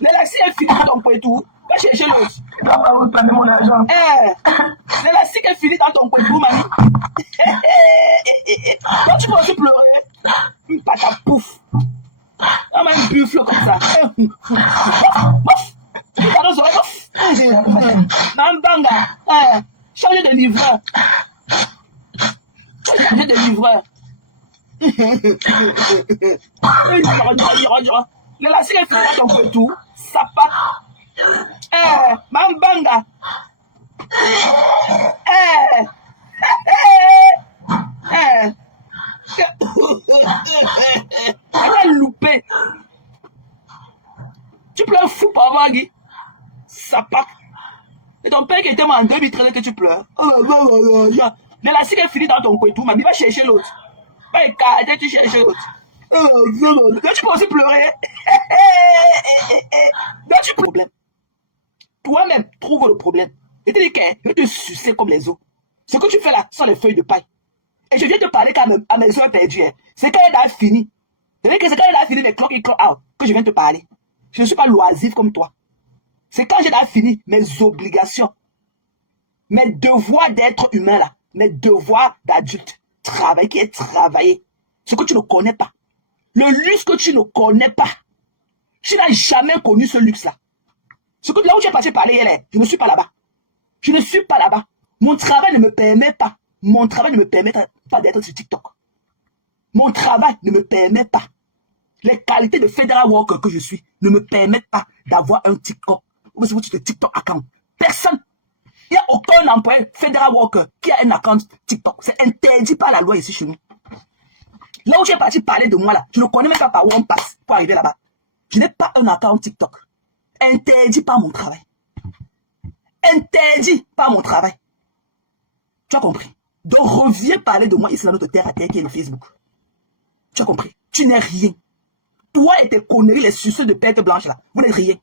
L'élastique est fini dans ton poitou. Va chercher l'autre. Mon argent. L'élastique est fini dans ton poitou, mamie. Quand tu vas aussi pleurer, une pâte à pouf. On m'a une buffle comme ça. Nambanga, changer de livreur. Changer de livreur. L'élastique est fini dans ton poitou. Ça part. Mambanga. Elle a loupé. Tu pleures fou par Magui. Ça part. Et ton père qui était en 2013 que tu pleures. L'élastique est fini dans ton poitou. Ma vie va chercher l'autre. Va écarter, tu cherches l'autre. Là, tu peux aussi pleurer. Là, tu problème. Toi-même, trouve le problème. Et tu dis que je te sucer comme les os. Ce que tu fais là sont les feuilles de paille. Et je viens te parler quand à mes soeurs perdues. C'est quand elle a fini. C'est quand elle a fini mes clock in, clock out que je viens te parler. Je ne suis pas loisif comme toi. C'est quand j'ai fini mes obligations. Mes devoirs d'être humain là. Mes devoirs d'adulte. Travail qui est travaillé. Ce que tu ne connais pas. Le luxe que tu ne connais pas. Tu n'as jamais connu ce luxe-là. Ce que là où tu es parti parler, elle, je ne suis pas là-bas. Je ne suis pas là-bas. Mon travail ne me permet pas. Mon travail ne me permet pas d'être sur TikTok. Mon travail ne me permet pas. Les qualités de federal worker que je suis ne me permettent pas d'avoir un TikTok. Ou bien tu te TikTok account. Personne. Il n'y a aucun employé federal worker qui a un account TikTok. C'est interdit par la loi ici chez nous. Là où tu es parti parler de moi là, je ne connais même pas par où on passe pour arriver là-bas. Je n'ai pas un account TikTok. Interdit par mon travail. Interdit par mon travail. Tu as compris? Donc reviens parler de moi ici dans notre terre à terre qui est le Facebook. Tu as compris? Tu n'es rien. Toi et tes conneries, les suceux de pète blanche là, vous n'êtes rien.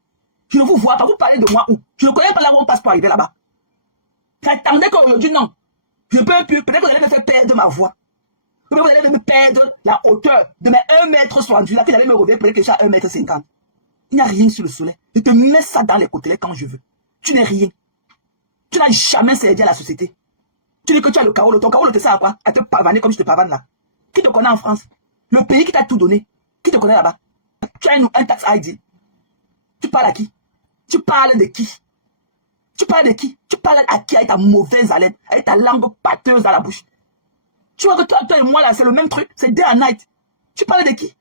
Je ne vous vois pas, vous parlez de moi où? Je ne connais pas là où on passe pour arriver là-bas. J'attendais qu'aujourd'hui, non. Je ne peux plus, peut-être que vous allez me faire perdre ma voix. Peut-être que vous allez me perdre la hauteur de mes 1,68 m là, que j'allais me revenir peut-être que j'ai 1,50 m. Il n'y a rien sur le soleil. Je te mets ça dans les côtés quand je veux. Tu n'es rien. Tu n'as jamais servi à la société. Tu dis que tu as le carreau, ton carreau te sert à quoi? À te pavaner comme je te pavane là. Qui te connaît en France? Le pays qui t'a tout donné. Qui te connaît là-bas? Tu as un tax ID. Tu parles à qui? Tu parles de qui? Tu parles de qui? Tu parles à qui avec ta mauvaise haleine, avec ta langue pâteuse dans la bouche? Tu vois que toi et moi là, c'est le même truc. C'est day and night. Tu parles de qui?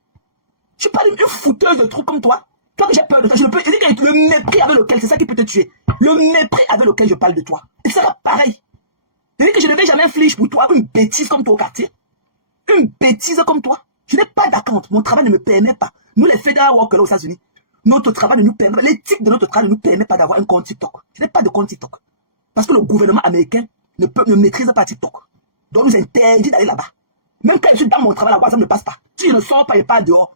Tu parles d'une fouteuse de trucs comme toi. Toi que j'ai peur de toi, je ne peux. Je dis que le mépris avec lequel, c'est ça qui peut te tuer. Le mépris avec lequel je parle de toi. Et ça va pareil. Je dis que je ne vais jamais fliche pour toi, une bêtise comme toi au quartier. Une bêtise comme toi. Je n'ai pas d'account. Mon travail ne me permet pas. Nous, les federal workers aux États-Unis, notre travail ne nous permet pas. L'éthique de notre travail ne nous permet pas d'avoir un compte TikTok. Je n'ai pas de compte TikTok. Parce que le gouvernement américain ne maîtrise pas TikTok. Donc, nous interdit d'aller là-bas. Même quand je suis dans mon travail, la WhatsApp ne passe pas. Si je ne sors pas, je pars dehors.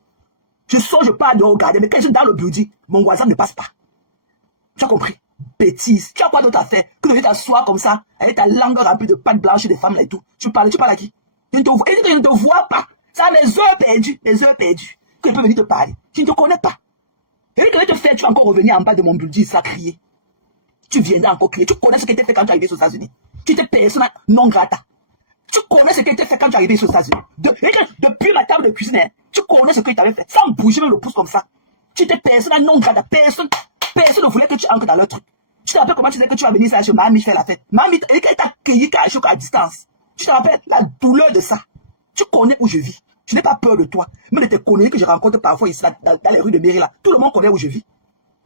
Je sors, je pars dehors, regarder. Mais quand je suis dans le building, mon WhatsApp ne passe pas. Tu as compris? Bêtise. Tu as quoi d'autre à faire que de t'asseoir comme ça, avec ta langue remplie de pâte blanche des femmes là et tout. Tu parles à qui? Je ne te vois pas. Ça a mes heures perdues. Mes heures perdues. Que je peux venir te parler. Je ne te connais pas. Et que je vais te faire, tu vas encore revenir en bas de mon building, ça crier. Tu viendras encore crier. Tu connais ce qui était fait quand tu es arrivé aux États-Unis. Tu étais personne non grata. Tu connais ce qui était fait quand tu es arrivé aux États-Unis. Depuis ma table de cuisine, tu connais ce que tu avais fait. Sans bouger même le pouce comme ça. Tu étais personne non grata. Personne ne voulait que tu entres dans leur truc. Tu te rappelles comment tu disais que tu vas venir ça chez Mamie faire la fête. Mamie, elle t'a accueilli à distance. Tu te rappelles la douleur de ça. Tu connais où je vis. Je n'ai pas peur de toi. Même de tes conneries que je rencontre parfois ici dans les rues de Maryland. Tout le monde connaît où je vis.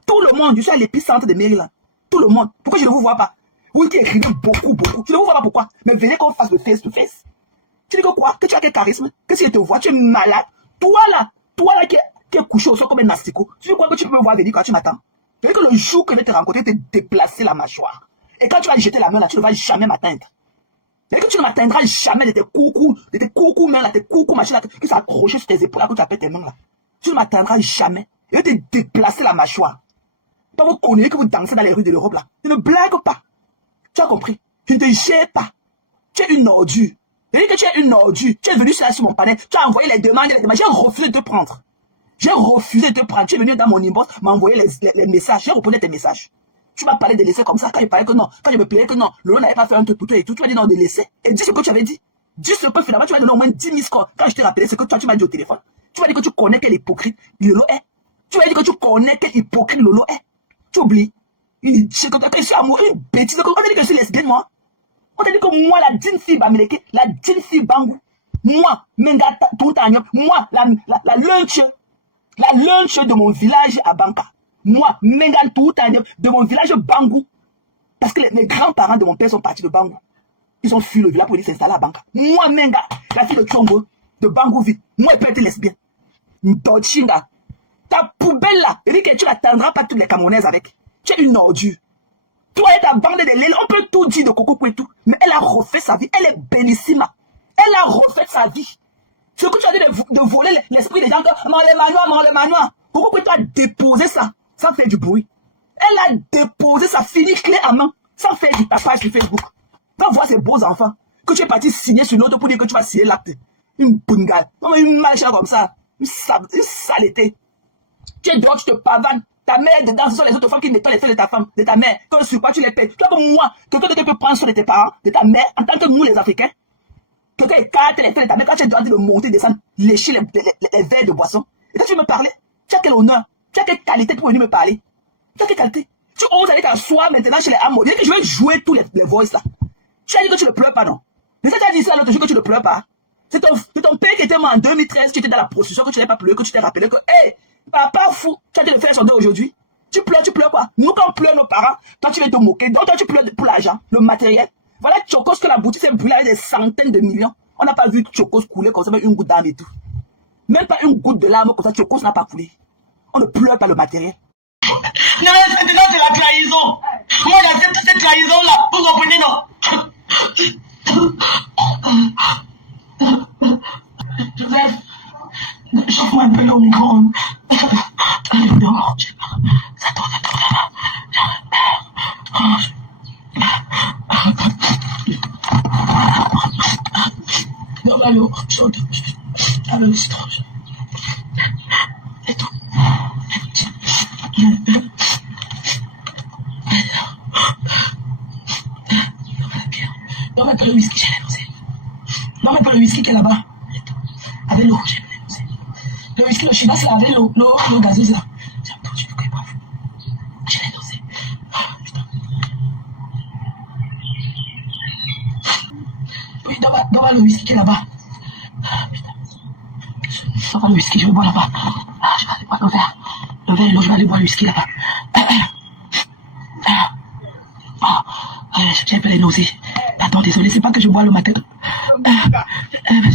Tout le monde. Je suis à l'épicentre de Maryland. Tout le monde. Pourquoi je ne vous vois pas? Vous qui écrivez beaucoup. Je ne vous vois pas pourquoi. Mais venez qu'on fasse le face to face. Tu dis que quoi? Que tu as quel charisme? Que si je te vois, tu es malade. Toi là qui est couché au sol comme un asticot. Tu dis quoi que tu peux me voir venir quand tu m'attends? Tu dis que le jour que je vais te rencontrer, tu t'es déplacé la mâchoire. Et quand tu vas jeter la main là, tu ne vas jamais m'atteindre. C'est-à-dire que tu ne m'atteindras jamais de tes coucous mains là, tes coucous machines là, qui sont accrochés sur tes épaules là, que tu appelles tes mains là. Tu ne m'atteindras jamais. Et te déplacer la mâchoire. Pas vous connaissez que vous dansez dans les rues de l'Europe là. Tu ne blagues pas. Tu as compris? Tu ne te gères pas. Tu es une ordure. C'est-à-dire que tu es une ordure. Tu es venu sur mon panel. Tu as envoyé les demandes. J'ai refusé de te prendre. J'ai refusé de te prendre. Tu es venu dans mon inbox, m'envoyer les messages. J'ai répondu à tes messages. Tu m'as parlé de laisser comme ça. Quand je parlais que non, quand je me plaignais que non, Lolo n'avait pas fait un truc pour toi et tout, tu m'as dit non de laisser. Et dis ce que tu avais dit. Dis ce que finalement tu m'as donné au moins 10 000 scores. Quand je t'ai rappelé ce que toi tu m'as dit au téléphone. Tu m'as dit que tu connais quel hypocrite Lolo est. Tu m'as dit que tu connais quel hypocrite Lolo est. Tu oublies. Une bêtise. On t'a dit que je suis lesbienne, moi. On t'a dit que moi, la jeune fille Bamileke, la jeune fille Bangou, moi, Menga Toutagnon, moi, la lunch de mon village à Banka, moi, Menga Toutagnon, de mon village Bangou, parce que les grands-parents de mon père sont partis de Bangou. Ils ont fui le village pour aller s'installer à Banka. Moi, Menga, la fille de Tchongo, de Bangouville, moi, elle peut être lesbienne. Ndochinga, ta poubelle là, elle dit que tu l'attendras pas toutes les Camerounaises avec. Tu es une ordure. Toi et ta bande de lait, on peut tout dire de Coco et tout, mais elle a refait sa vie. Elle est bellissima. Elle a refait sa vie. Ce que tu as dit de voler l'esprit des gens, le manoir. Coco Kouetou a déposé ça, sans faire du bruit. Elle a déposé sa fini clé à main, sans faire du tapage sur Facebook. Va voir ces beaux enfants, que tu es parti signer sur l'autre pour dire que tu vas signer l'acte. Une bungale, une malchère comme ça, une saleté. Tu es dehors, tu te pavanes. Ta mère dedans, ce sont les autres femmes qui nettoient les fesses de ta femme, de ta mère. Que sur quoi tu les payes. Toi comme moi, quelqu'un peut prendre soin de tes parents, de ta mère, en tant que nous les Africains. Quelqu'un écarte les fesses de ta mère quand tu es dehors de monter, descendre, lécher les verres de boisson. Et toi tu veux me parler. Tu as quel honneur, tu as quelle qualité pour venir me parler. Tu as quelle qualité. Tu oses aller t'asseoir maintenant chez les amos. Dis que je vais jouer tous les voices là. Tu as dit que tu ne pleures pas, non. Mais ça tu as dit ça l'autre jour que tu ne pleures pas. C'est ton père qui était mort en 2013, tu étais dans la prostitution, que tu n'avais pas pleuré, que tu t'es rappelé que, hé, papa fou, tu as dû le faire son dos aujourd'hui. Tu pleures quoi? Nous, quand on pleure nos parents, toi, tu viens te moquer. Donc, toi, tu pleures pour l'argent, le matériel. Voilà, Chocos, que la boutique s'est brûlée avec des centaines de millions. On n'a pas vu Chocos couler comme ça, même une goutte d'âme et tout. Même pas une goutte de larmes comme ça, Chocos n'a pas coulé. On ne pleure pas le matériel. Non, c'est la trahison. Moi, j'accepte cette trahison-là. Vous comprenez, non? Joseph, chauffe-moi un peu le micro-ondes. Allez, dehors. Ça tourne. Non, mais l'eau chaude. Avec le citron. Et tout. Non, mais pas le whisky, j'ai la nausée. Non, mais pas le whisky qui est là-bas. Avec l'eau, j'ai la nausée. Le whisky, le chinois, c'est avec l'eau gazeuse là. J'ai entendu, je ne pas vous. J'ai la nausée. Putain. Oui, dans le whisky qui est là-bas. Putain. Dans le whisky, je vais boire là-bas. Je vais aller boire le verre. Le verre est là, je vais aller boire le whisky là-bas. J'ai un peu les nausées. Attends, désolé, c'est pas que je bois le matin.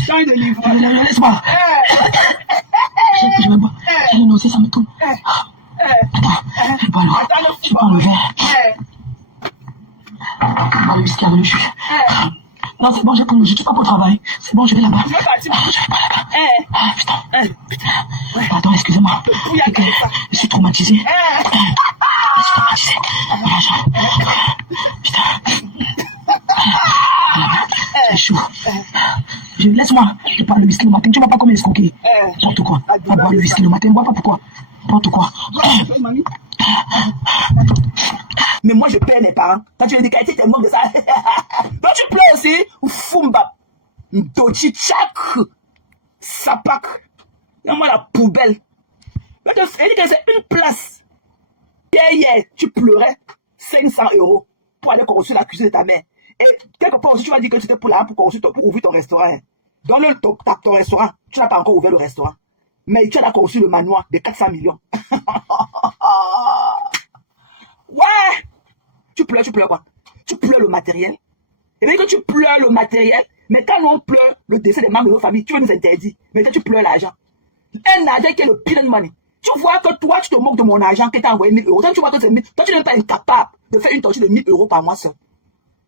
Change de livre. Laisse-moi. Je vais boire. J'ai les nausées, ça me tourne. Attends, je bois l'eau. Je bois le verre. Je bois le whisky avec le jus. Non, c'est bon, j'ai pris le jus. Tu pars pour le travail. C'est bon, je vais là-bas. Je vais pas là-bas. Putain. Pardon, excusez-moi. Je suis traumatisé. Putain. C'est chaud. Laisse-moi. Je bois le whisky le matin. Tu ne vois pas comment il est escroqué. N'importe quoi. On boit le whisky le matin. On ne boit pas pourquoi. N'importe quoi. Mais moi, je perds mes parents. Quand tu veux dire qu'elle était tellement de ça. Donc tu pleures aussi. Fumba. Dochi Chak. Sapak. Et moi, la poubelle. Elle dit que c'est une place. Hier, tu pleurais 500 € pour aller construire la cuisine de ta mère. Et quelque part aussi, tu vas dire que tu étais pour ouvrir ton restaurant. Dans ton restaurant, tu n'as pas encore ouvert le restaurant. Mais tu as construit le manoir de 400 millions. Ouais! Tu pleures quoi? Tu pleures le matériel. Et bien que tu pleures le matériel, mais quand on pleure le décès des membres de nos familles, tu veux nous interdire. Mais toi, tu pleures l'argent. Un argent qui est le pire money. Tu vois que toi, tu te moques de mon argent qui t'a envoyé 1000 €. Toi, tu vois que c'est 1000. Toi, tu n'es pas incapable de faire une tortue de 1000 € par mois seul.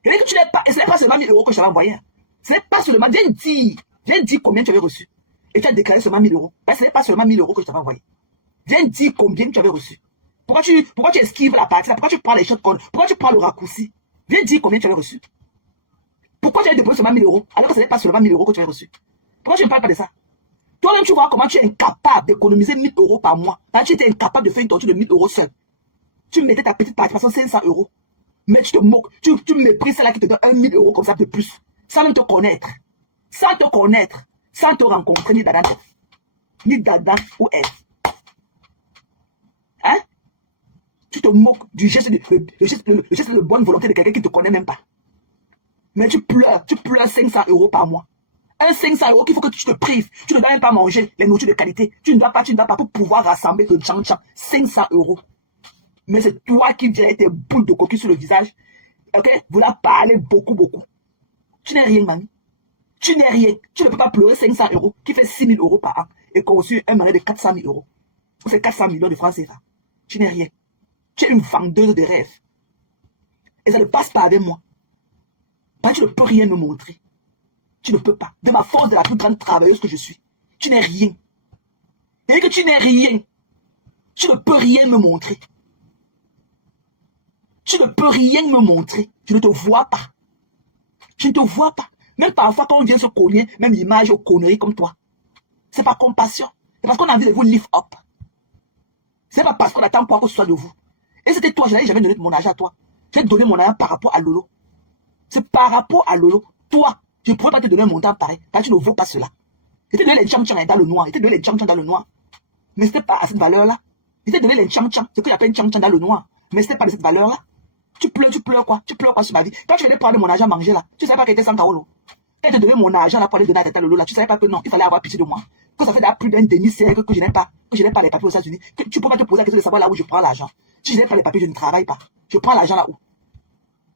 Et que tu n'es pas, et ce n'est pas seulement 1000 € que je t'avais envoyé. Ce n'est pas seulement, viens dire combien tu avais reçu. Et tu as déclaré seulement 1000 €. Ben, ce n'est pas seulement 1000 € que je t'avais envoyé. Viens dire combien tu avais reçu. Pourquoi tu esquives la partie là? Pourquoi tu prends les shotguns? Pourquoi tu prends le raccourci? Viens dire combien tu avais reçu. Pourquoi tu avais déposé seulement 1000 € alors que ce n'est pas seulement 1000 € que tu avais reçu? Pourquoi tu ne parles pas de ça? Toi-même, tu vois comment tu es incapable d'économiser 1000 € par mois. Quand tu étais incapable de faire une torture de 1000 € seul. Tu mettais ta petite participation 500 €. Mais tu te moques. Tu méprises celle-là qui te donne 1000 € comme ça de plus. Sans même te connaître. Sans te connaître. Sans te rencontrer ni d'Adam. Ni d'Adam ou Ève. Hein? Tu te moques du geste de bonne volonté de quelqu'un qui ne te connaît même pas. Mais tu pleures 500 € par mois. Un 500 € qu'il faut que tu te prives. Tu ne dois même pas manger les nourritures de qualité. Tu ne dois pas pour pouvoir rassembler ton tchan-tchan. 500 €. Mais c'est toi qui viens avec tes boules de coquille sur le visage. Ok? Vous la parlez beaucoup. Tu n'es rien, mamie. Tu n'es rien. Tu ne peux pas pleurer 500 € qui fait 6 000 € par an et construire un mariage de 400 000 €. C'est 400 millions de francs CFA. Tu n'es rien. Tu es une vendeuse de rêves. Et ça ne passe pas avec moi. Parce que tu ne peux rien me montrer. Tu ne peux pas. De ma force de la plus grande travailleuse que je suis. Tu n'es rien. Et que tu n'es rien. Tu ne peux rien me montrer. Tu ne peux rien me montrer. Je ne te vois pas. Je ne te vois pas. Même parfois, quand on vient se cogner, même l'image aux conneries comme toi. C'est pas compassion. C'est parce qu'on a envie de vous lift up. C'est pas parce qu'on attend quoi que ce soit de vous. Et c'était toi, je n'avais jamais donné mon argent à toi. J'ai donné mon argent par rapport à Lolo. C'est par rapport à Lolo. Toi, je ne pourrais pas te donner un montant pareil. Car tu ne vaux pas cela. Je t'ai donné les tcham-tcham dans le noir. Je t'ai donné les tcham-tcham dans le noir. Mais ce n'était pas à cette valeur-là. Je t'ai donné les tcham-tcham. Ce que j'appelle tcham-tcham dans le noir. Mais ce n'était pas de cette valeur-là. Tu pleures quoi? Tu pleures quoi sur ma vie? Quand tu venais prendre mon argent à manger là, tu ne savais pas qu'il était 100 €. Quand tu te donnais mon argent là pour aller donner à Tata Lolo là, tu ne savais pas que non, il fallait avoir pitié de moi. Que ça fait plus d'un demi-siècle que je n'ai pas les papiers aux États-Unis. Que tu peux pas te poser la question de savoir là où je prends l'argent. Si je n'ai pas les papiers, je ne travaille pas. Je prends l'argent là où?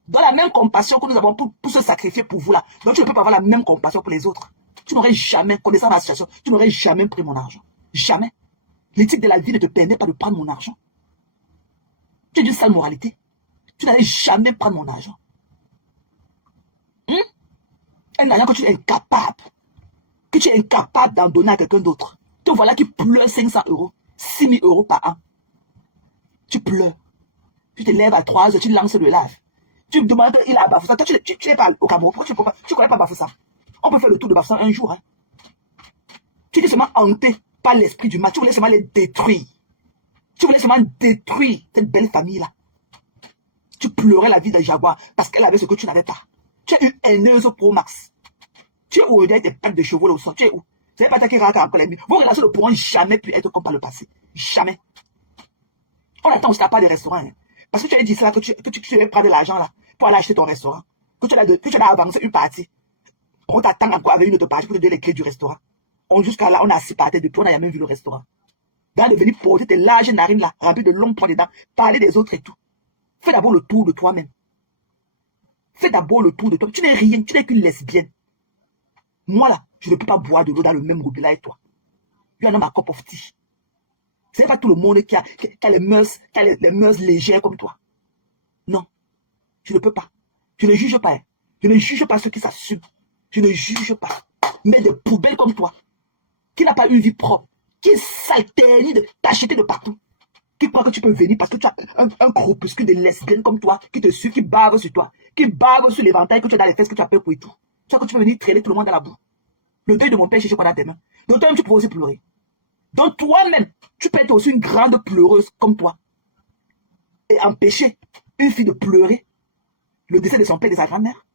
Dans la même compassion que nous avons pour se sacrifier pour vous là. Donc tu ne peux pas avoir la même compassion pour les autres. Tu n'aurais jamais, connaissant ma situation, tu n'aurais jamais pris mon argent. Jamais. L'éthique de la vie ne te permet pas de prendre mon argent. Tu es d'une sale moralité. Tu n'allais jamais prendre mon argent. Un argent que tu es incapable. Que tu es incapable d'en donner à quelqu'un d'autre. Te voilà qui pleure 500 €, 6 000 € par an. Tu pleures. Tu te lèves à 3 heures, tu lances le live. Tu me demandes, il a Bafoussam. Toi, tu n'es pas au Cameroun. Pourquoi tu ne connais pas Bafoussam? On peut faire le tour de Bafoussam un jour. Hein. Tu es seulement hanté par l'esprit du mal. Tu voulais seulement les détruire. Tu voulais seulement détruire cette belle famille-là. Tu pleurais la vie d'un jaguar parce qu'elle avait ce que tu n'avais pas. Tu es une haineuse pro max. Tu es où avec tes pattes de chevaux là au sol? Tu es où? Tu n'es pas ta qui raconte encore les miens. Vos relations ne pourront jamais plus être comme par le passé. Jamais. On attend aussi la part des restaurants. Hein. Parce que tu as dit ça, que tu devais prendre de l'argent là pour aller acheter ton restaurant. Que tu as avancé une partie. On t'attend encore avec une autre partie pour te donner les clés du restaurant. Jusqu'à là, on a assis par terre depuis, on n'a jamais vu le restaurant. Dans de venir porter tes larges narines là, remplies de longs points dedans, parler des autres et tout. Fais d'abord le tour de toi-même. Fais d'abord le tour de toi. Tu n'es rien, tu n'es qu'une lesbienne. Moi là, je ne peux pas boire de l'eau dans le même robinet avec toi. You are not my cup of tea. C'est pas tout le monde qui a les mœurs, les mœurs légères comme toi. Non, je ne peux pas. Je ne juge pas. Je ne juge pas ceux qui s'assument. Je ne juge pas. Mais des poubelles comme toi, qui n'a pas une vie propre, qui s'alternise de t'acheter de partout, qui croit que tu peux venir parce que tu as un groupuscule de lesbiennes comme toi, qui te suivent, qui bavent sur toi, qui bavent sur l'éventail que tu as dans les fesses, que tu as peur pour et tout. Tu vois que tu peux venir traîner tout le monde dans la boue. Le deuil de mon père, je sais qu'on a tes mains. Donc toi-même, tu peux aussi pleurer. Donc toi-même, tu peux être aussi une grande pleureuse comme toi. Et empêcher une fille de pleurer le décès de son père et de sa grand-mère.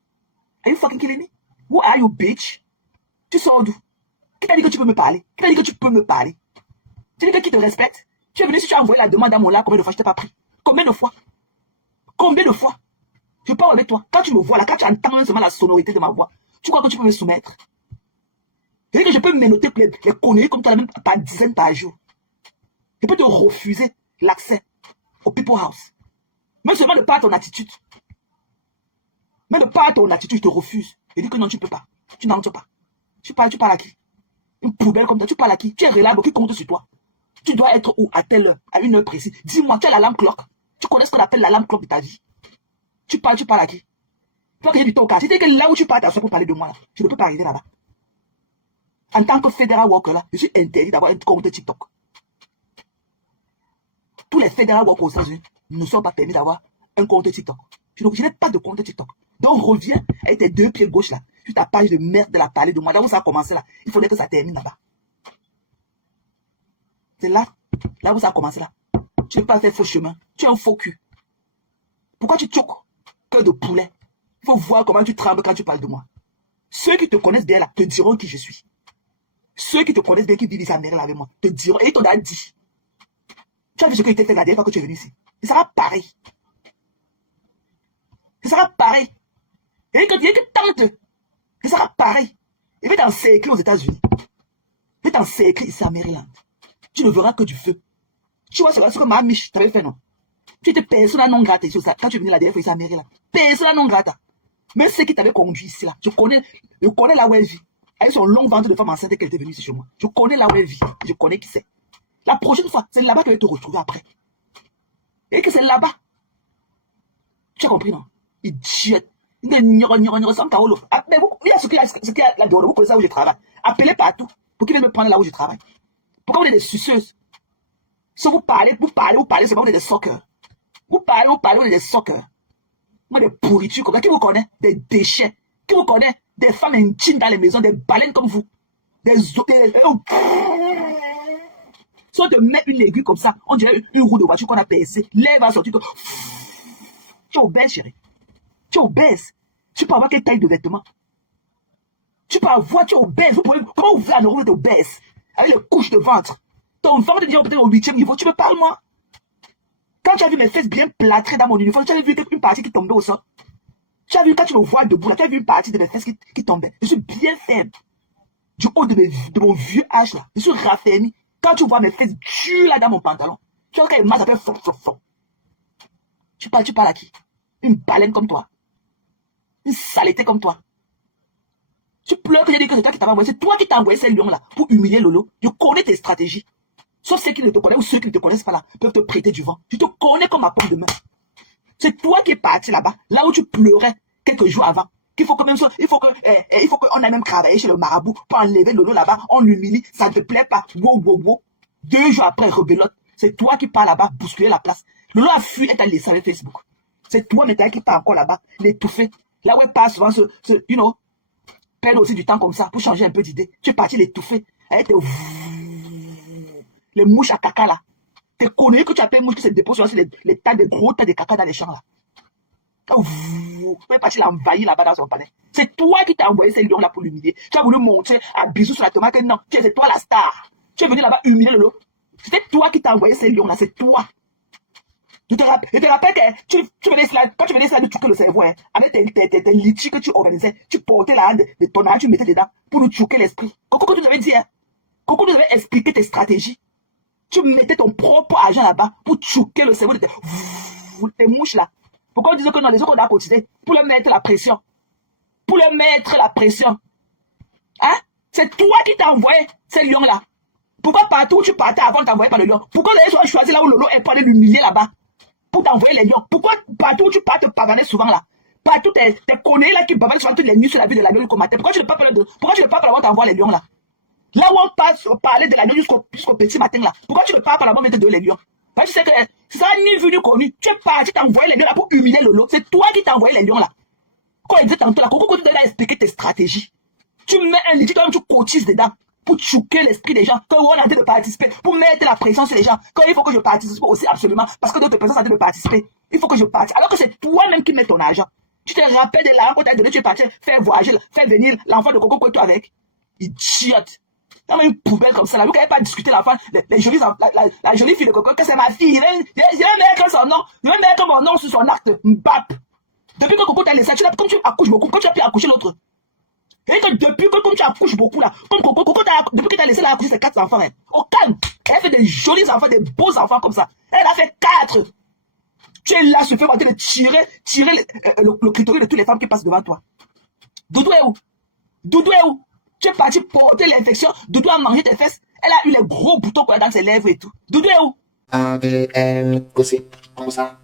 Are you fucking kidding me? Who are you, bitch? Tu sors d'où? Qui t'a dit que tu peux me parler? Qui t'a dit que tu peux me parler? Tu dis que qui te respecte? Tu es venu si tu as envoyé la demande à mon là, combien de fois je t'ai pas pris? Combien de fois? Combien de fois? Je parle avec toi. Quand tu me vois là, quand tu entends seulement la sonorité de ma voix, tu crois que tu peux me soumettre? Je dis que je peux me noter les conneries comme toi, même par dizaines par jour. Je peux te refuser l'accès au People House. Même seulement de par ton attitude. Même de par ton attitude, je te refuse. Je dis que non, tu ne peux pas. Tu n'entres pas. Tu parles à qui? Une poubelle comme toi, tu parles à qui? Tu es reliable, qui compte sur toi? Tu dois être où? À telle heure, à une heure précise. Dis-moi, tu as l'alarme clock. Tu connais ce qu'on appelle l'alarme clock de ta vie. Tu parles à qui? Toi que j'ai du ton cas. C'est que là où tu parles, pour parler de moi, là, je ne peux pas arriver là-bas. En tant que Federal Worker, là, je suis interdit d'avoir un compte TikTok. Tous les Federal Workers aux États-Unis ne sont pas permis d'avoir un compte TikTok. Je n'ai pas de compte TikTok. Donc reviens avec tes deux pieds gauche là, sur ta page de merde de la parler de moi. Là où ça a commencé là, il faudrait que ça termine là-bas. C'est là où ça a commencé là. Tu ne peux pas faire faux chemin. Tu es un faux cul. Pourquoi tu choques? Cœur de poulet. Il faut voir comment tu trembles quand tu parles de moi. Ceux qui te connaissent bien là te diront qui je suis. Ceux qui te connaissent bien, qui vivent ici à Méril avec moi, te diront, et ils t'ont dit. Tu as vu ce qu'il t'a fait la dernière fois que tu es venu ici. Ce sera pareil. Ce sera pareil. Et quand il y a que tente, ce sera pareil. Il va t'encercler aux États-Unis. Il va t'encercler ici à Maryland. Tu ne verras que du feu. Tu vois ce que ma miche t'avait fait, non? Tu étais persona non grata ici, quand tu es venu la dernière fois ici à Maryland. Persona non grata. Même ceux qui t'avaient conduit ici, là. Je connais là où elle vit. Avec son long ventre de femme enceinte qu'elle était venue ici chez moi. Je connais là où elle vit. Je connais qui c'est. La prochaine fois, c'est là-bas qu'elle va te retrouver après. Et que c'est là-bas. Tu as compris, non? Idiote. Il y a ce qu'il y a là-dedans. Vous connaissez là où je travaille. Appelez partout pour qu'ils viennent me prendre là où je travaille. Pourquoi vous êtes des suceuses? Si vous parlez, c'est pas vous êtes des sockers. Vous êtes des sockers. Moi, des pourritures comme ça. Qui vous connaît? Des déchets. Qui vous connaît? Des femmes intimes dans les maisons, des baleines comme vous. Si on te met une aiguille comme ça, on dirait une roue de voiture qu'on a percée. L'air va sortir. Tu es obèse, chérie. Tu es obèse. Tu peux avoir quelle taille de vêtements? Tu peux avoir, tu es obèse. Comment vous voulez vous êtes obèse? Avec les couches de ventre. Ton ventre dit peut-être au 8e niveau. Tu me parles, moi? Quand tu as vu mes fesses bien plâtrées dans mon uniforme, tu as vu une partie qui tombait au sol. Tu as vu, quand tu me vois debout, là, tu as vu une partie de mes fesses qui tombait. Je suis bien faible. Du haut de mon vieux âge, là. Je suis raffermi. Quand tu vois mes fesses dures, là, dans mon pantalon, tu vois qu'elle masse, ça fait fort. Tu parles à qui? Une baleine comme toi. Une saleté comme toi. Tu pleures que j'ai dit que c'est toi qui t'as envoyé. C'est toi qui t'as envoyé ces lions-là pour humilier Lolo. Je connais tes stratégies. Sauf ceux qui ne te connaissent ou ceux qui ne te connaissent pas là peuvent te prêter du vent. Tu te connais comme ma pomme de main. C'est toi qui es parti là-bas, là où tu pleurais quelques jours avant. Il faut qu'on aille même travailler chez le marabout pour enlever Lolo là-bas. On l'humilie, ça ne te plaît pas. Wow. 2 jours après, rebelote. C'est toi qui pars là-bas, bousculer la place. Lolo a fui et t'a laissé avec Facebook. C'est toi maintenant qui pars encore là-bas, l'étouffer. Là où elle passe souvent, perdre aussi du temps comme ça pour changer un peu d'idée. Tu es parti l'étouffer. Avec les mouches à caca là. T'es connu que tu appelles mouches qui se déposent sur les tas de gros tas de caca dans les champs là. Tu es parti l'envahir là-bas dans son palais. C'est toi qui t'as envoyé ces lions là pour l'humilier. Tu as voulu montrer à bisous sur la tomate que non, c'est toi la star. Tu es venu là-bas humilier Lolo. C'était toi qui t'as envoyé ces lions là, c'est toi. Je te rappelle que tu venais là, quand tu venais là de choquer le cerveau, hein, avec tes litchis que tu organisais, tu portais la hand de ton âge, tu mettais dedans pour nous choquer l'esprit. Coco, que tu nous avais dit, hein? Coco, nous avais expliqué tes stratégies. Tu mettais ton propre argent là-bas pour choquer le cerveau de tes mouches là. Pourquoi on disait que non, les autres on a cotisé pour leur mettre la pression. Pour leur mettre la pression. Hein? C'est toi qui t'as envoyé ces lions là. Pourquoi partout où tu partais avant de t'envoyer par le lion? Pourquoi les gens ont choisi là où Lolo est pour aller l'humilier là-bas? Pour t'envoyer les lions. Pourquoi partout où tu pars te pavaner souvent là? Partout tes conneries là qui bavanent souvent toutes les nuits sur la vie de l'agneau jusqu'au matin. Pourquoi tu ne peux pas là-bas t'envoyer les lions là? Là où on passe parler de l'agneau jusqu'au petit matin là. Pourquoi tu ne peux pas là-bas mettre de les lions? Parce que tu sais que ça ni vu ni connu. Tu es parti t'envoyer les lions là pour humilier Lolo. C'est toi qui t'as envoyé les lions là. Quand il disait tantôt là, Coco, tu dois expliquer tes stratégies. Tu mets un litige quand même, tu cotises dedans. Pour choquer l'esprit des gens, quand on a envie de participer, pour mettre la pression sur les gens, quand il faut que je participe aussi absolument, parce que d'autres personnes ont envie de participer, il faut que je participe, alors que c'est toi-même qui mets ton argent. Tu te rappelles de l'argent qu'on t'a donné, tu es parti faire voyager, faire venir l'enfant de Coco que toi avec. Idiote. Il y a une poubelle comme ça, là, vous n'avez pas discuté l'enfant, la jolie fille de Coco, que c'est ma fille, je vais mettre son nom, je vais mettre mon nom sur son acte, Mbap. Depuis que Coco t'a laissé, comme tu accouches beaucoup, quand tu as pu accoucher l'autre. Et que depuis que comme tu accouches beaucoup là, comme Coco, depuis que tu as laissé la accoucher ses 4 enfants, hein, au calme, elle fait des jolis enfants, des beaux enfants comme ça. Elle a fait 4. Tu es là, se fait en train de tirer le clitoris de toutes les femmes qui passent devant toi. Doudou est où? Doudou est où? Tu es parti porter l'infection, Doudou a mangé tes fesses, elle a eu les gros boutons dans ses lèvres et tout. Doudou est où? AVL, gossip, comme ça,